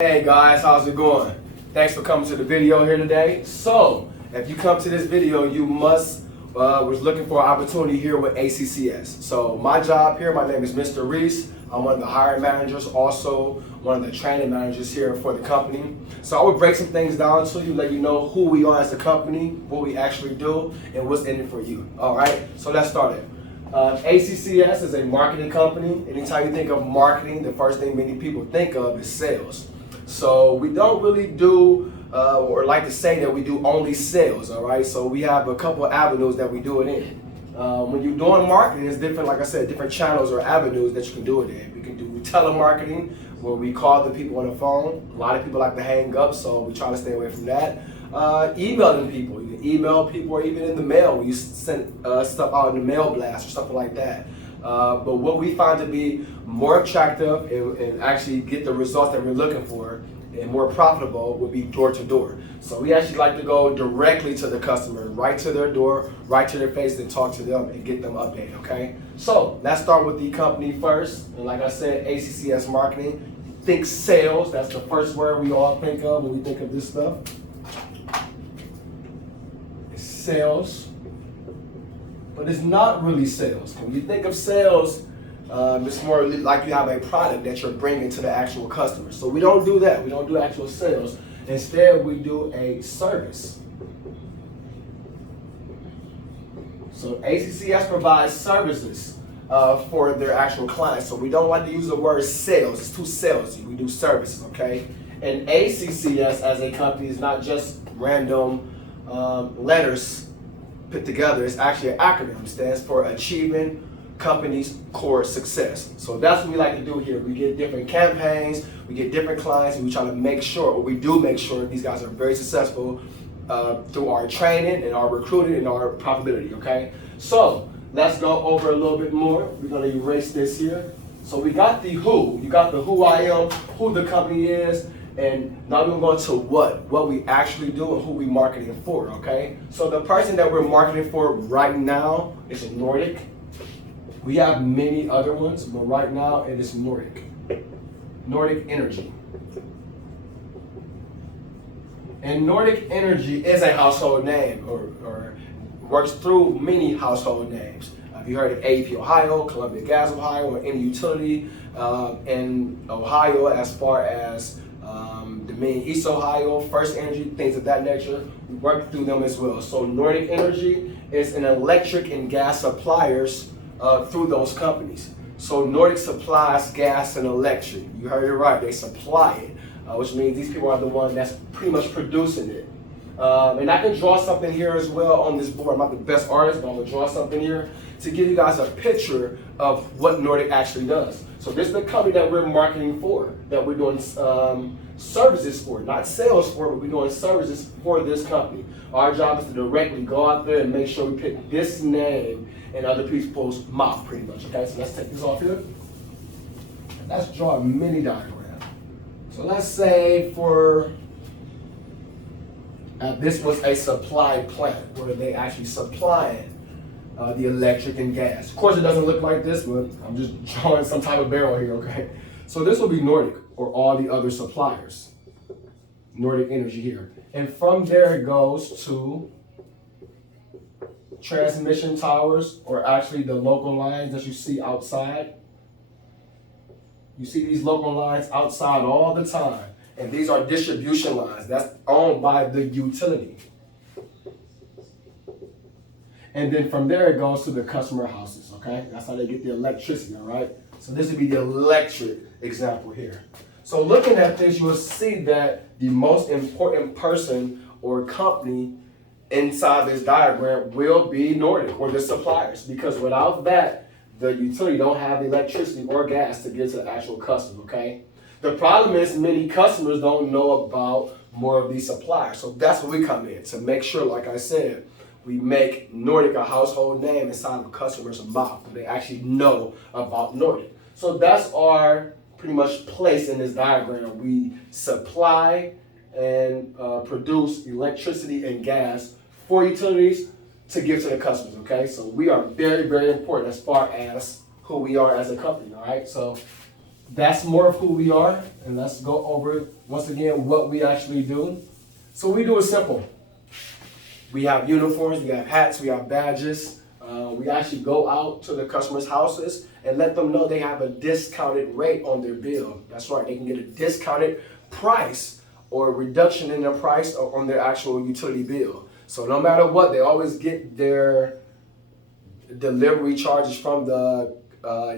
Hey guys, how's it going? Thanks for coming to the video here today. So, if you come to this video, you was looking for an opportunity here with ACCS. So, my job here, my name is Mr. Reese. I'm one of the hiring managers, also one of the training managers here for the company. So, I would break some things down to you, let you know who we are as a company, what we actually do, and what's in it for you. All right, so let's start it. ACCS is a marketing company. Anytime you think of marketing, the first thing many people think of is sales. So we don't really do, or like to say that we do only sales, all right? So we have a couple of avenues that we do it in. When you're doing marketing, it's different, like I said, different channels or avenues that you can do it in. We can do telemarketing, where we call the people on the phone. A lot of people like to hang up, so we try to stay away from that. Emailing people, you can email people, or even in the mail, when you send stuff out in the mail blast or something like that. But what we find to be more attractive and actually get the results that we're looking for and more profitable would be door to door. So we actually like to go directly to the customer, right to their door, right to their face, and talk to them and get them updated, okay? So let's start with the company first. And like I said, ACCS Marketing. Think sales, that's the first word we all think of when we think of this stuff. It's sales. But it's not really sales. When you think of sales, it's more like you have a product that you're bringing to the actual customer. So we don't do that. We don't do actual sales. Instead, we do a service. So ACCS provides services for their actual clients. So we don't like to use the word sales. It's too salesy. We do services, okay? And ACCS as a company is not just random letters put together. It's actually an acronym. It stands for Achieving Company's Core Success. So that's what we like to do here. We get different campaigns, we get different clients, and we try to make sure, or we do make sure, these guys are very successful through our training and our recruiting and our profitability, okay? So let's go over a little bit more. We're gonna erase this here. So we got the who. You got the who I am, who the company is, and now we're going to what we actually do and who we marketing for, okay? So the person that we're marketing for right now is Nordic. We have many other ones, but right now it is Nordic. Nordic Energy. And Nordic Energy is a household name, or works through many household names. Have you heard of AP Ohio, Columbia Gas Ohio, or any utility in Ohio as far as Dominion East Ohio, First Energy, things of that nature? We work through them as well. So Nordic Energy is an electric and gas suppliers through those companies. So Nordic supplies gas and electric. You heard it right, they supply it, which means these people are the ones that's pretty much producing it. And I can draw something here as well on this board. I'm not the best artist, but I'm gonna draw something here to give you guys a picture of what Nordic actually does. So this is the company that we're marketing for, that we're doing services for, not sales for, but we're doing services for this company. Our job is to directly go out there and make sure we pick this name in other people's mouth, pretty much, okay? So let's take this off here. And let's draw a mini diagram. So let's say this was a supply plant where they actually supplying the electric and gas. Of course, it doesn't look like this, but I'm just drawing some type of barrel here, okay? So this will be Nordic, or all the other suppliers. Nordic Energy here. And from there it goes to transmission towers, or actually the local lines that you see outside. You see these local lines outside all the time. And these are distribution lines that's owned by the utility. And then from there it goes to the customer houses, okay? That's how they get the electricity, all right? So this would be the electric example here. So looking at this, you will see that the most important person or company inside this diagram will be Nordic, or the suppliers, because without that, the utility don't have the electricity or gas to get to the actual customer, okay? The problem is many customers don't know about more of these suppliers. So that's where we come in, to make sure, like I said, we make Nordic a household name inside of a customer's mouth. They actually know about Nordic. So that's our pretty much place in this diagram. We supply and produce electricity and gas for utilities to give to the customers, okay? So we are very, very important as far as who we are as a company, all right? So that's more of who we are, and let's go over once again what we actually do. So we do it simple. We have uniforms, we have hats, we have badges. We actually go out to the customers' houses and let them know they have a discounted rate on their bill. That's right, they can get a discounted price or a reduction in their price on their actual utility bill. So no matter what, they always get their delivery charges from the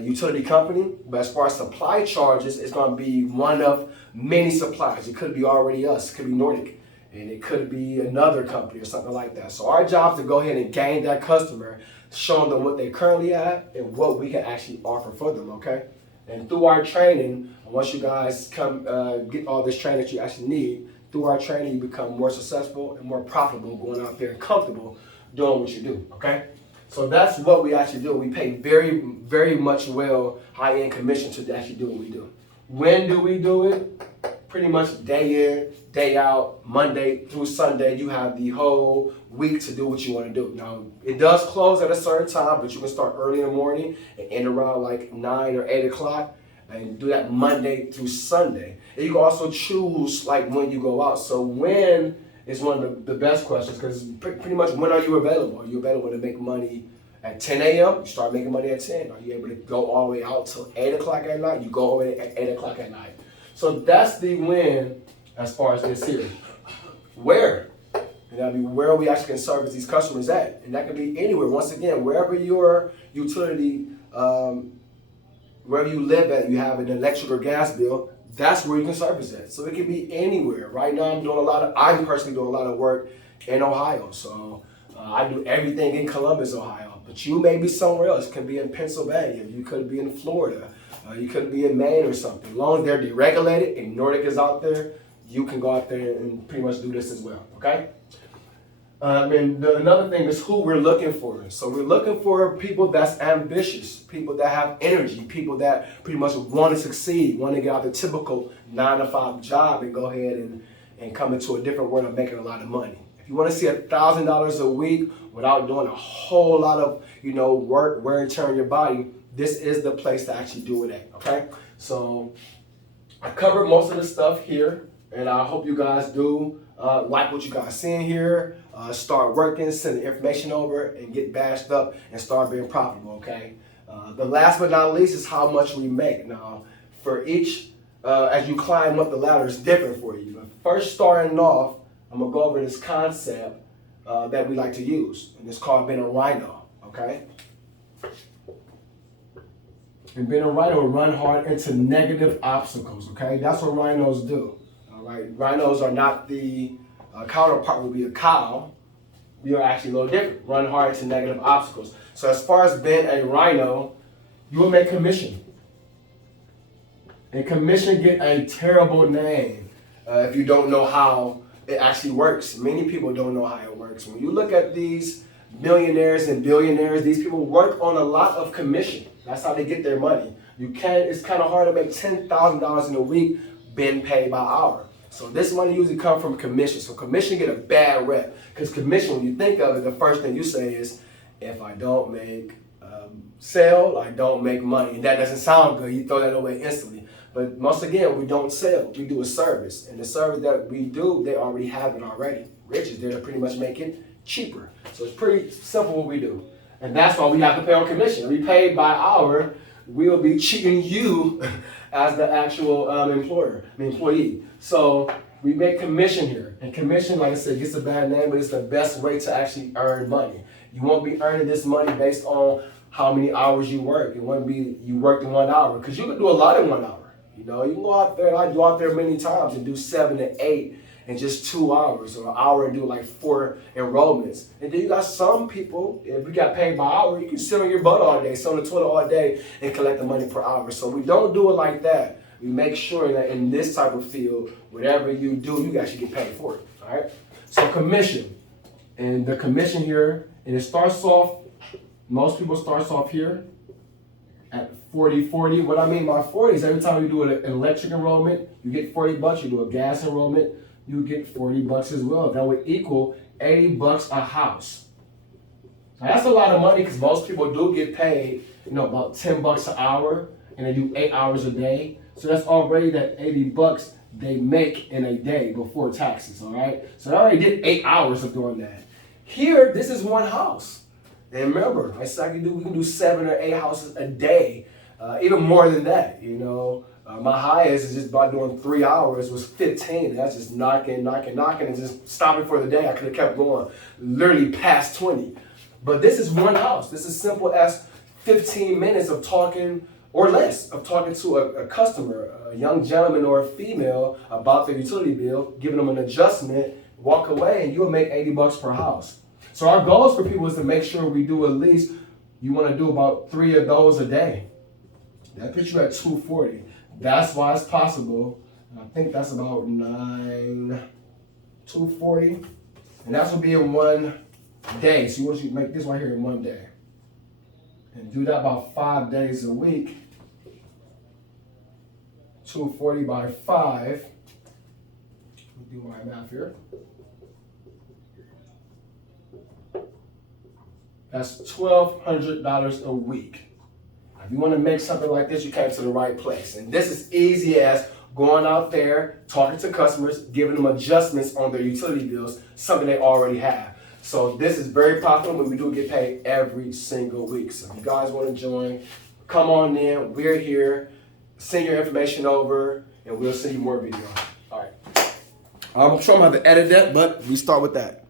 utility company, but as far as supply charges, it's going to be one of many suppliers. It could be already us, it could be Nordic, and it could be another company or something like that. So our job is to go ahead and gain that customer, showing them what they currently have and what we can actually offer for them, okay? And through our training, once you guys come get all this training that you actually need, through our training, you become more successful and more profitable going out there and comfortable doing what you do, okay? So that's what we actually do. We pay very, very much well high-end commission to actually do what we do. When do we do it? Pretty much day in, day out, Monday through Sunday. You have the whole week to do what you want to do. Now, it does close at a certain time, but you can start early in the morning and end around like 9 or 8 o'clock and do that Monday through Sunday. And you can also choose like when you go out. So when is one of the best questions, because pretty much when are you available? Are you available to make money at 10 a.m.? You start making money at 10. Are you able to go all the way out till 8 o'clock at night? You go all the way at 8 o'clock at night. So that's the win as far as this here. Where? Where we actually can service these customers at. And that can be anywhere. Once again, wherever your utility, wherever you live at, you have an electric or gas bill, that's where you can service at. So it can be anywhere. Right now I'm personally doing a lot of work in Ohio. So I do everything in Columbus, Ohio. But you may be somewhere else. It could be in Pennsylvania. You could be in Florida. You could be in Maine or something. As long as they're deregulated and Nordic is out there, you can go out there and pretty much do this as well, okay? And another thing is who we're looking for. So we're looking for people that's ambitious, people that have energy, people that pretty much want to succeed, want to get out of the typical 9-to-5 job and go ahead and come into a different world of making a lot of money. If you want to see $1,000 a week without doing a whole lot of work, wear and tear on your body, this is the place to actually do it at, okay? So I covered most of the stuff here, and I hope you guys do like what you guys seeing here. Start working, send the information over, and get bashed up and start being profitable, okay? The last but not least is how much we make. Now, for each, as you climb up the ladder, it's different for you. First starting off, I'm gonna go over this concept that we like to use, and it's called being a rhino, okay? And being a rhino will run hard into negative obstacles, okay? That's what rhinos do, all right? Rhinos are not the counterpart would be a cow. We are actually a little different. Run hard into negative obstacles. So as far as being a rhino, you will make commission. And commission get a terrible name if you don't know how it actually works. Many people don't know how it works. When you look at these millionaires and billionaires, these people work on a lot of commission. That's how they get their money. It's kind of hard to make $10,000 in a week being paid by hour. So this money usually comes from commission. So commission get a bad rep, because commission, when you think of it, the first thing you say is, if I don't make sale, I don't make money. And that doesn't sound good. You throw that away instantly. But once again, we don't sell. We do a service. And the service that we do, they already have it already. Rich is there to pretty much make it cheaper. So it's pretty simple what we do. And that's why we have to pay on commission. We pay by hour. We'll be cheating you as the actual employee. So we make commission here. And commission, like I said, gets a bad name, but it's the best way to actually earn money. You won't be earning this money based on how many hours you work. It won't be you worked in 1 hour, because you can do a lot in 1 hour. You can go out there, I go out there many times and do 7 to 8 in just 2 hours, or an hour and do like 4 enrollments. And then you got some people, if you got paid by hour, you can sit on your butt all day, sit on the toilet all day and collect the money per hour. So we don't do it like that. We make sure that in this type of field, whatever you do, you actually get paid for it, all right? So commission, and the commission here, and it starts off, most people starts off here at 40. What I mean by 40 is every time you do an electric enrollment, you get $40. You do a gas enrollment, you get $40 as well. That would equal $80 a house. Now that's a lot of money, because most people do get paid, about $10 an hour. and they do 8 hours a day. So that's already that 80 bucks they make in a day before taxes, all right? So they already did 8 hours of doing that. Here, this is one house. And remember, I said we can do 7 or 8 houses a day, even more than that, you know. My highest is just by doing 3 hours was 15. And that's just knocking, and just stopping for the day. I could have kept going, literally past 20. But this is one house. This is simple as 15 minutes of talking or less of talking to a customer, a young gentleman or a female about their utility bill, giving them an adjustment, walk away, and you'll make 80 bucks per house. So our goals for people is to make sure we do at least, you want to do about 3 of those a day. That puts you at 240. That's why it's possible. I think that's about 240. And that's will be in one day. So you want to make this right here in one day. And do that about 5 days a week. 240 by 5. Do my math here. That's $1,200 a week. If you want to make something like this, you came to the right place. And this is easy as going out there, talking to customers, giving them adjustments on their utility bills, something they already have. So this is very popular, but we do get paid every single week. So if you guys want to join, come on in. We're here. Send your information over, and we'll send you more videos. All right. I'm sure I'm going to have to edit that, but we start with that.